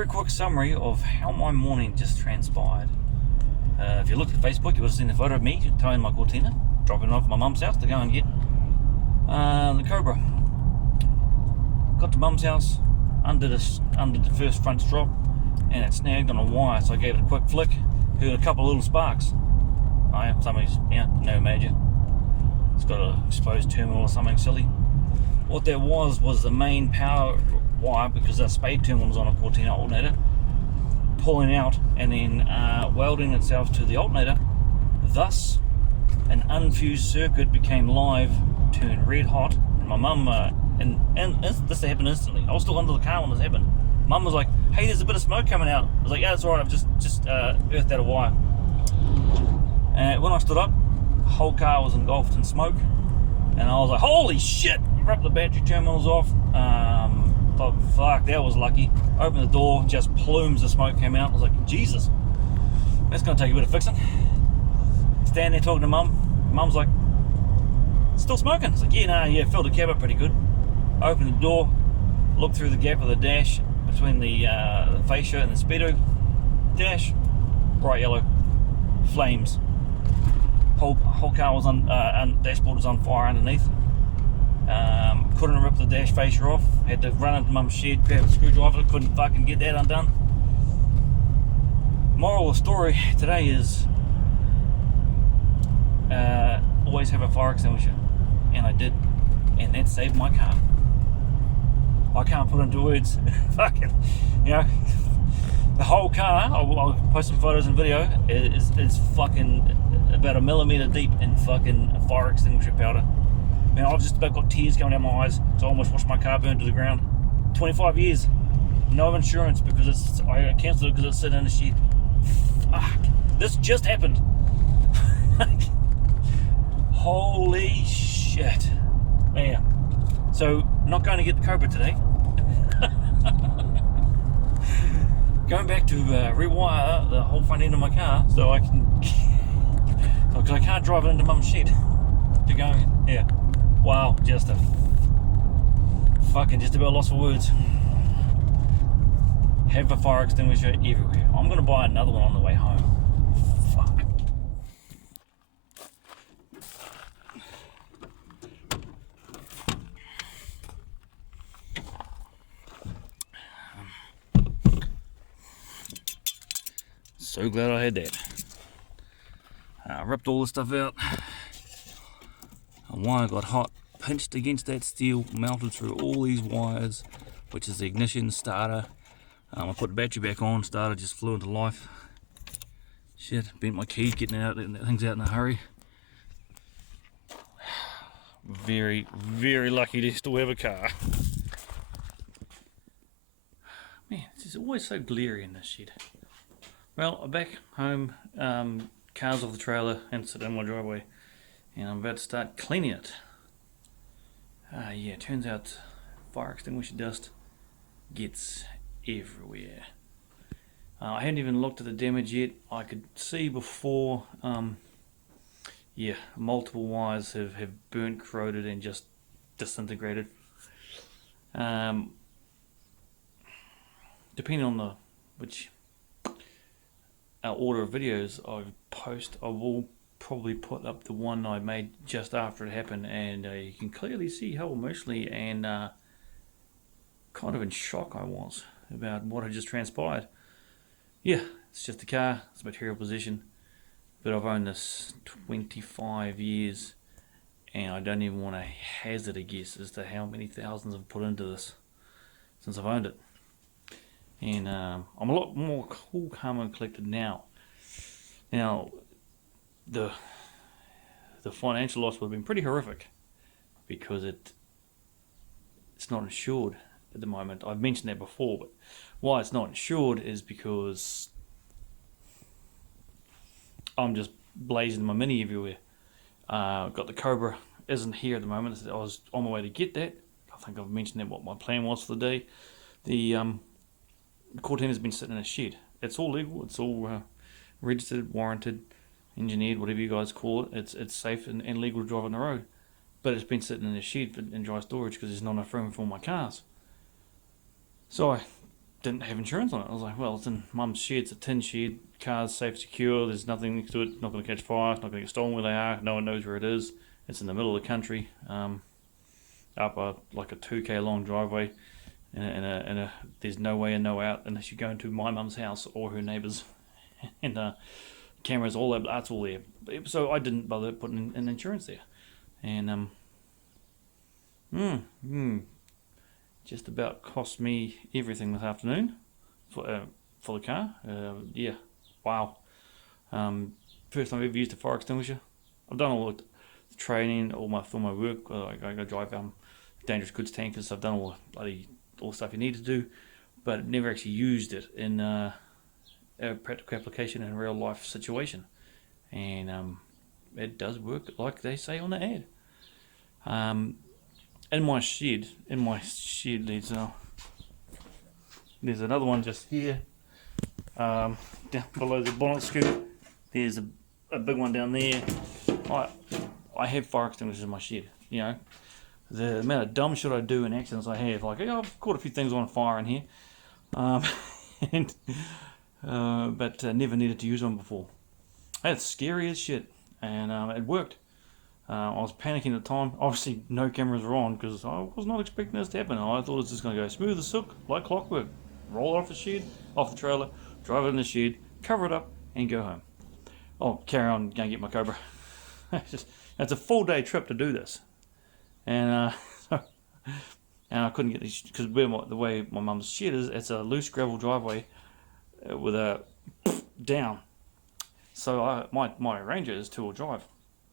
very quick summary of how my morning just transpired. If you looked at Facebook, you would have seen the photo of me towing my Cortina, dropping it off at my mum's house to go and get the Cobra. Got to mum's house, under the first front strop, and it snagged on a wire, so I gave it a quick flick, heard a couple of little sparks. Something's, no major. It's got an exposed terminal or something silly. What that was the main power wire, because that spade terminal was on a Cortina alternator, pulling out and then welding itself to the alternator. Thus, an unfused circuit became live, turned red hot. And my mum, and this happened instantly. I was still under the car when this happened. Mum was like, "Hey, there's a bit of smoke coming out." I was like, "Yeah, it's alright, I've just earthed out a wire." And when I stood up, the whole car was engulfed in smoke, and I was like, "Holy shit!" Ripped the battery terminals off. Thought, fuck, that was lucky. Opened the door, just plumes of smoke came out. I was like, Jesus, that's gonna take a bit of fixing. Standing there talking to Mum. Mum's like, "Still smoking?" I was like, yeah, filled the cab up pretty good. Opened the door, looked through the gap of the dash between the fascia and the speedo dash. Bright yellow flames. Whole car was on, dashboard was on fire underneath. Couldn't rip the dash fascia off. Had to run into Mum's shed, grab a screwdriver. Couldn't fucking get that undone. Moral of the story today is always have a fire extinguisher, and I did, and that saved my car. I can't put into words. Fucking, the whole car. I'll post some photos and video. Is fucking about a millimeter deep in fucking fire extinguisher powder. Man, I've just about got tears coming down my eyes, so I almost watched my car burn to the ground. 25 years, no insurance because I cancelled it because it's sitting in the shed. Fuck, this just happened. Holy shit, man. So, not going to get the Cobra today. Going back to rewire the whole front end of my car so I can, because I can't drive it into Mum's shed to go, wow, just about lost for words. Have a fire extinguisher everywhere. I'm going to buy another one on the way home. Fuck. So glad I had that. I ripped all the stuff out. A wire got hot, pinched against that steel, melted through all these wires, which is the ignition starter. I put the battery back on, starter just flew into life. Shit, bent my keys getting out, things out in a hurry. Very, very lucky to still have a car. Man, it's just always so glary in this shit. Well, I'm back home, car's off the trailer and sit in my driveway, and I'm about to start cleaning it. It turns out fire extinguisher dust gets everywhere. I hadn't even looked at the damage yet. I could see before, multiple wires have burnt, corroded, and just disintegrated. Depending on which order of videos I post, I will probably put up the one I made just after it happened, and you can clearly see how emotionally and kind of in shock I was about what had just transpired. It's just a car, it's a material possession, but I've owned this 25 years, and I don't even want to hazard a guess as to how many thousands I've put into this since I've owned it. And I'm a lot more cool, calm and collected now. Now, the financial loss would have been pretty horrific because it's not insured at the moment. I've mentioned that before, but why it's not insured is because I'm just blazing my Mini everywhere. Got the Cobra, isn't here at the moment. I was on my way to get that. I think I've mentioned that what my plan was for the day. The Cortina's been sitting in a shed. It's all legal. It's all registered, warranted, engineered, whatever you guys call it. It's safe and legal to drive on the road. But it's been sitting in a shed in dry storage because there's not enough room for all my cars. So I didn't have insurance on it. I was like, well, it's in mum's shed, it's a tin shed, car's safe, secure, there's nothing next to it, not going to catch fire, it's not going to get stolen where they are, no one knows where it is, it's in the middle of the country, up like a 2k long driveway, and there's no way in, no out unless you go into my mum's house or her neighbours, and cameras, all that's all there. So I didn't bother putting an insurance there, and just about cost me everything this afternoon for the car. Yeah, wow. First time I've ever used a fire extinguisher. I've done all the training, all my work. I go drive dangerous goods tankers. I've done all the stuff you need to do, but never actually used it in a practical application in a real life situation. And it does work like they say on the ad. In my shed, there's another one just here, down below the bonnet scoop. There's a big one down there. I have fire extinguishers in my shed. You know, the amount of dumb shit I do and accidents I have. Like, I've caught a few things on fire in here, but never needed to use one before. That's scary as shit, and it worked. I was panicking at the time. Obviously, no cameras were on because I was not expecting this to happen. I thought it was just going to go smooth as silk, like clockwork. Roll it off the shed, off the trailer, drive it in the shed, cover it up, and go home. I'll carry on, go and get my Cobra. It's a full day trip to do this, and I couldn't get these because the way my mum's shed is, it's a loose gravel driveway with a down. So my Ranger is two-wheel drive,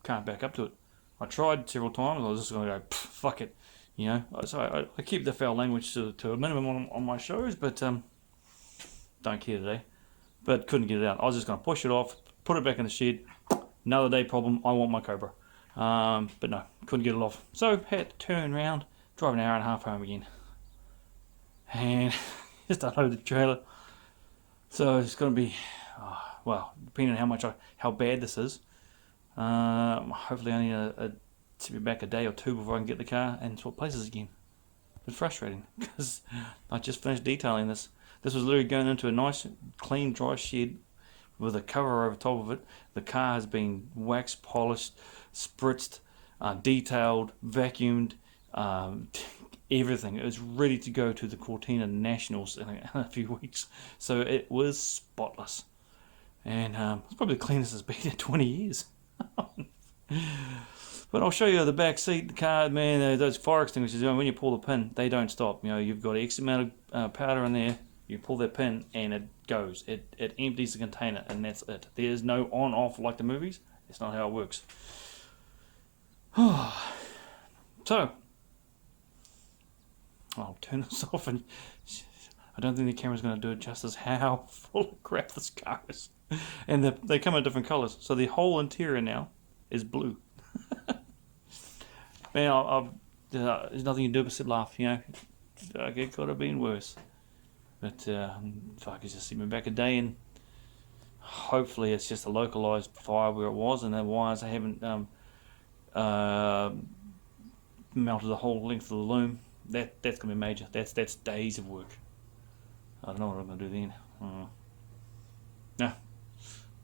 can't back up to it. I tried several times. I was just going to go, fuck it, you know. So I keep the foul language to a minimum on my shows, but don't care today. But couldn't get it out. I was just going to push it off, put it back in the shed. Another day problem. I want my Cobra, but no, couldn't get it off. So had to turn around, drive an hour and a half home again, and just unload the trailer. So it's going to be, well, depending on how bad this is. Hopefully I need to be back a day or two before I can get the car and swap places again. It's frustrating because I just finished detailing this. This was literally going into a nice, clean, dry shed with a cover over top of it. The car has been waxed, polished, spritzed, detailed, vacuumed, everything. It was ready to go to the Cortina Nationals in a few weeks. So it was spotless. And it's probably the cleanest it's been in 20 years. But I'll show you the back seat, the car, man. Those fire extinguishers, when you pull the pin, they don't stop. You know, you've got X amount of powder in there. You pull that pin and it goes. It empties the container and that's it. There's no on-off like the movies. It's not how it works. So I'll turn this off, and I don't think the camera's going to do it justice how full of crap this car is. And they come in different colours, so the whole interior now is blue. Man, there's nothing you can do but sit laugh, you know. It could have been worse. But if I could just sit me back a day, and hopefully it's just a localised fire where it was, and the wires haven't melted the whole length of the loom. That's going to be major. That's days of work. I don't know what I'm going to do then. Nah,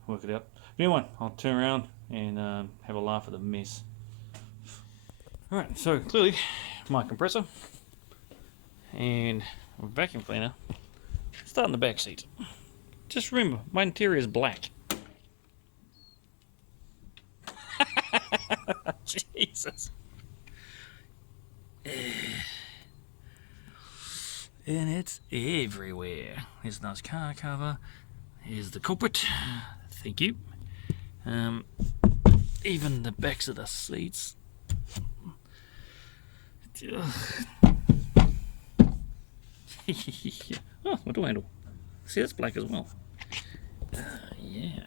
work it out. But anyway, I'll turn around and have a laugh at the mess. Alright, so clearly my compressor and vacuum cleaner start in the back seat. Just remember, my interior is black. Jesus. And it's everywhere. Here's a nice car cover. Here's the culprit. Thank you. Even the backs of the seats. Oh, my door handle. See, that's black as well. Yeah.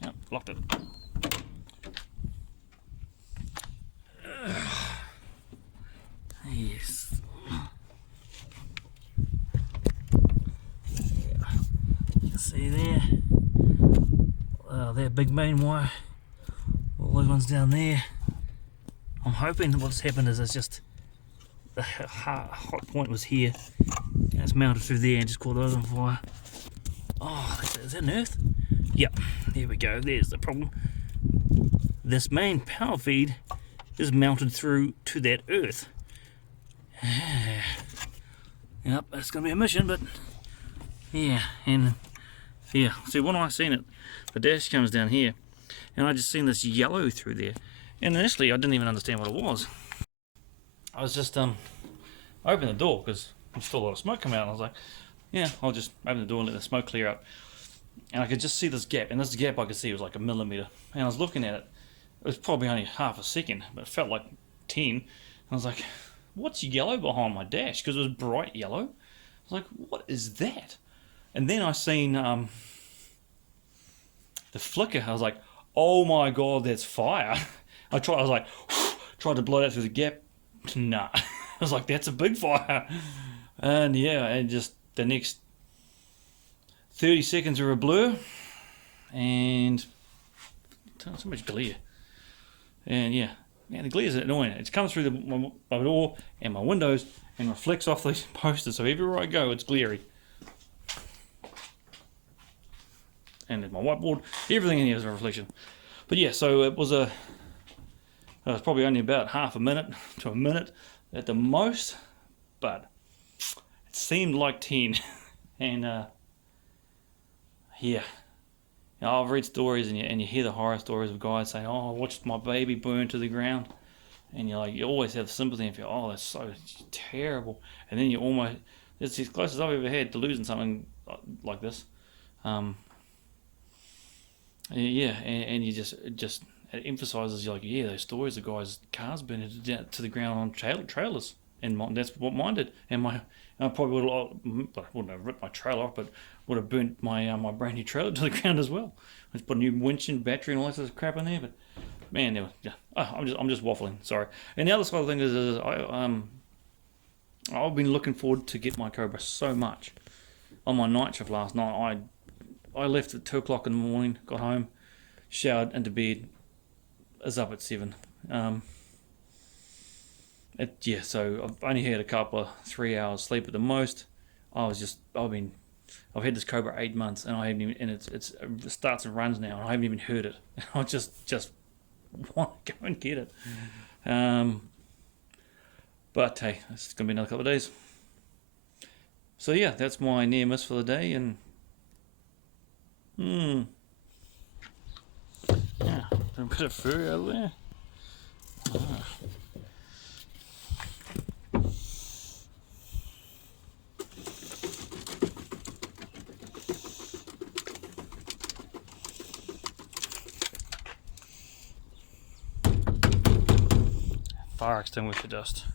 Yep, locked it. Yes. You can see there. That big main wire. All those ones down there. I'm hoping what's happened is it's just the hot point was here and it's mounted through there and just caught those on fire. Oh, is that an earth? Yep, there we go, there's the problem. This main power feed is mounted through to that earth. Yep, it's going to be a mission, but yeah, and yeah, see when I seen it, the dash comes down here, and I just seen this yellow through there, and initially I didn't even understand what it was. I was just open the door because there's still a lot of smoke coming out, and I was like, yeah, I'll just open the door and let the smoke clear up. And I could just see this gap, and this gap I could see was like 1 millimeter, and I was looking at it. It was probably only half a second, but it felt like 10. And I was like, what's yellow behind my dash? Because it was bright yellow. I was like, what is that? And then I seen the flicker. I was like, oh my god, that's fire. I was like, tried to blow that through the gap. Nah. I was like, that's a big fire. And yeah, and just the next 30 seconds are a blur. And so much glare. And yeah, the glare is annoying. It comes through my door and my windows and reflects off these posters. So everywhere I go, it's glary. And there's my whiteboard. Everything in here is a reflection. But yeah, so it was probably only about half a minute to a minute at the most, but it seemed like 10. And yeah. I've read stories and you hear the horror stories of guys saying, oh, I watched my baby burn to the ground. And you're like, you always have sympathy and feel, oh, that's so terrible. And then it's as close as I've ever had to losing something like this. Yeah, and you just it emphasises, you're like, yeah, those stories of guys' cars burning down to the ground on trailers. And that's what mine did. And I probably wouldn't have ripped my trailer off, but would have burnt my my brand new trailer to the ground as well. Let's put a new winch and battery and all that sort of crap in there. But man, yeah, I'm just waffling. Sorry. And the other side of the thing is I've been looking forward to get my Cobra so much. On my night shift last night, I left at 2 o'clock in the morning, got home, showered, into bed. Is up at 7. Yeah, so I've only had a couple of 3 hours sleep at the most. I've had this Cobra 8 months, and I haven't even, and it starts and runs now, and I haven't even heard it. I just want to go and get it. But hey, it's gonna be another couple of days. So yeah, that's my near miss for the day, and yeah, a bit of fur out there. Fire extinguisher dust.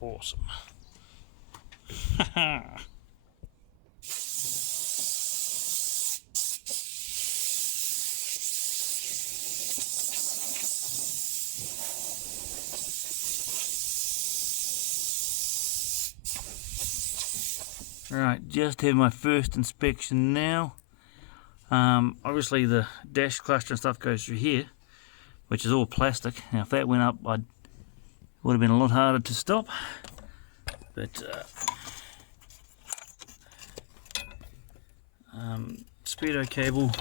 Awesome. Right, just had my first inspection now. Obviously the dash cluster and stuff goes through here, which is all plastic. Now if that went up, it would have been a lot harder to stop. But speedo cable,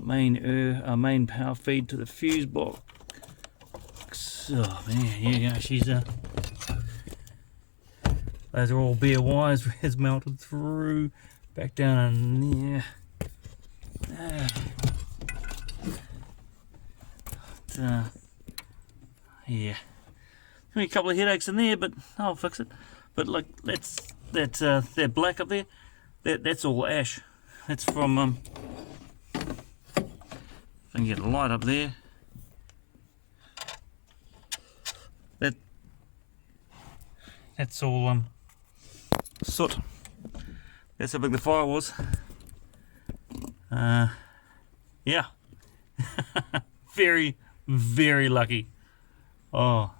main power feed to the fuse box. Oh man, yeah, she's those are all bare wires. It's melted through, back down in there. Yeah, only a couple of headaches in there, but I'll fix it. But look, that black up there, that's all ash. That's from if I can get a light up there. That's all soot. That's how big the fire was. Yeah. Very, very lucky. Oh.